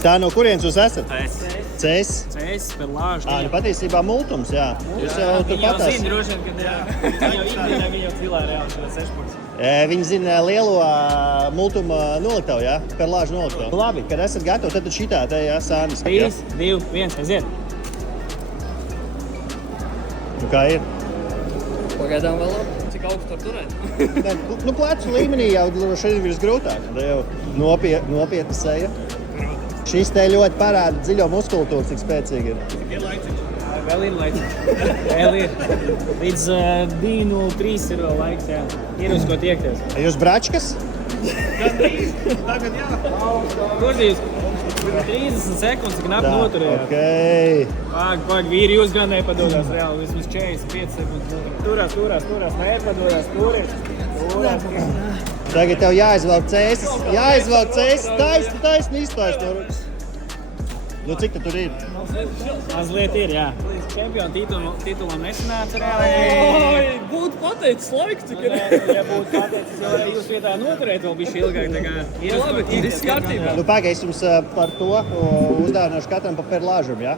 Tā no kurienes jūs esat? Cēs. Cēs, Perlāžu. Nu patiesībā multums, jā. Jūs jau tur patās. Viņi droši vien, kad jau ikdienā viņi jau cilā reāli šo 6. Viņi zina lielo multuma noliktavu, jā? Perlāžu noliktavu. Labi, kad esat gatavi, tad šitā te, jā, sānis. 3, 2, 1, aiziet. Kā ir? Pagaidām vēl labi. Cik augstu var turēt? Plecu līmenī jau šeit ir grūtāk. Tā jau nopietna seja. Šis te ļoti parāda dziļo muskultūru, cik spēcīgi ir. Ir laiciņš. Vēl ir laiciņš. Vēl ir. Līdz 2:03 ir vēl laiks, jā. Ir uz ko tiekties. Jūs bračkas? Tagad jā. Kur jūs? 30 sekundes, knapi noturējāt. Okay. Pag, vīri, jūs gan nepadodās reāli. Vismaz 45 sekundes. Turās. Nepadodās, turās. Tagad tev jāizvelk cēsis. Taisni iztaist no rukas. Nu, cik tad tur ir? Mazliet ir, jā. Līdz čempionu titulam nesanāca reāli. Būtu pateicis laiku, cik ir. Ja būtu pateicis, jau jūs vietā noturēt vēl bišķi ilgāk. Tā kā ir Labi, viss kārtībā. Nu, pagaid, es jums par to uzdāvināšu katram pa Perlāžam, jā?